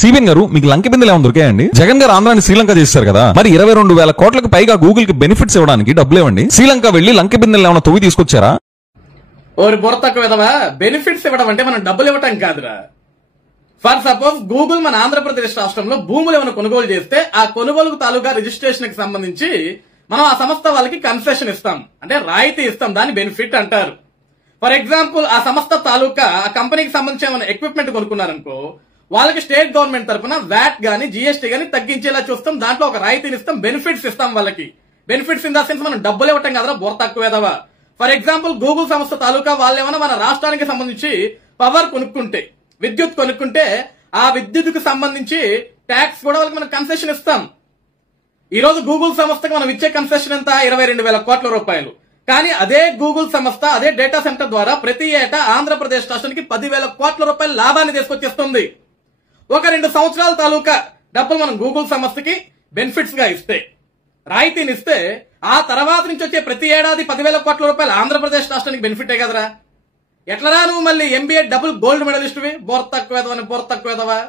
CBN గారు, మీకు లంక బిందెలు ఏమైనా దొరికాయండి? జగన్ గారు ఆంధ్రాని శ్రీలంక చేశారు కదా, మరి 22,000 కోట్లకు పైగా గూగుల్ కి బెనిఫిట్స్ ఇవ్వడానికి డబ్బులు ఇవ్వండి. శ్రీలంక వెళ్లి లంక బిందెలు ఏమైనా తవ్వి తీసుకొచ్చారా? ఓరి బుర్ర తక్కువ విధవా, బెనిఫిట్స్ ఇవ్వడం అంటే మనం డబ్బులు ఇవ్వటం కాదురా. ఫర్ సపోజ్ గూగుల్ మన ఆంధ్రప్రదేశ్ రాష్ట్రంలో భూములు ఏమైనా కొనుగోలు చేస్తే ఆ కొనుగోలుకు తాలూకా రిజిస్ట్రేషన్ కి సంబంధించి మనం ఆ సంస్థ వాళ్ళకి కన్సెషన్ ఇస్తాం, అంటే రాయితీ ఇస్తాం. దాన్ని బెనిఫిట్ అంటారు. ఫర్ ఎగ్జాంపుల్, ఆ సంస్థ తాలూకా ఆ కంపెనీకి సంబంధించి ఏమైనా ఎక్విప్మెంట్ కొనుక్కున్నారనుకో, వాళ్ళకి స్టేట్ గవర్నమెంట్ తరఫున వ్యాట్ గానీ జీఎస్టీ గానీ తగ్గించేలా చూస్తాం. దాంట్లో ఒక రాయితీని ఇస్తాం, బెనిఫిట్స్ ఇస్తాం వాళ్ళకి. బెనిఫిట్స్ ఇన్ ద సెన్స్ మనం డబ్బులు ఇవ్వటం కదరా బుర్ర తక్కువేదవా. ఫర్ ఎగ్జాంపుల్, గూగుల్ సంస్థ తాలూకా వాళ్ళేమైనా మన రాష్ట్రానికి సంబంధించి పవర్ కొనుక్కుంటే, విద్యుత్ కొనుక్కుంటే, ఆ విద్యుత్కు సంబంధించి ట్యాక్స్ కూడా వాళ్ళకి మనం కన్సెషన్ ఇస్తాం. ఈ రోజు గూగుల్ సంస్థకు మనం ఇచ్చే కన్సెషన్ ఎంత? 22,000 కోట్ల రూపాయలు. కానీ అదే గూగుల్ సంస్థ అదే డేటా సెంటర్ ద్వారా ప్రతి ఏటా ఆంధ్రప్రదేశ్ రాష్ట్రానికి 10,000 కోట్ల రూపాయల లాభాన్ని తీసుకొచ్చేస్తుంది. ఒక 2 సంవత్సరాల తాలూకా డబ్బులు మనం గూగుల్ సంస్థకి బెనిఫిట్స్ గా ఇస్తే, రాయితీని ఇస్తే, ఆ తర్వాత నుంచి వచ్చే ప్రతి ఏడాది 10,000 కోట్ల రూపాయలు ఆంధ్రప్రదేశ్ రాష్ట్రానికి బెనిఫిటే కదరా. ఎట్లరా నువ్వు మళ్ళీ ఎంబీఏ డబుల్ గోల్డ్ మెడలిస్టువి? బోర్ తక్కువేదవని బోర్ తక్కువేదవా.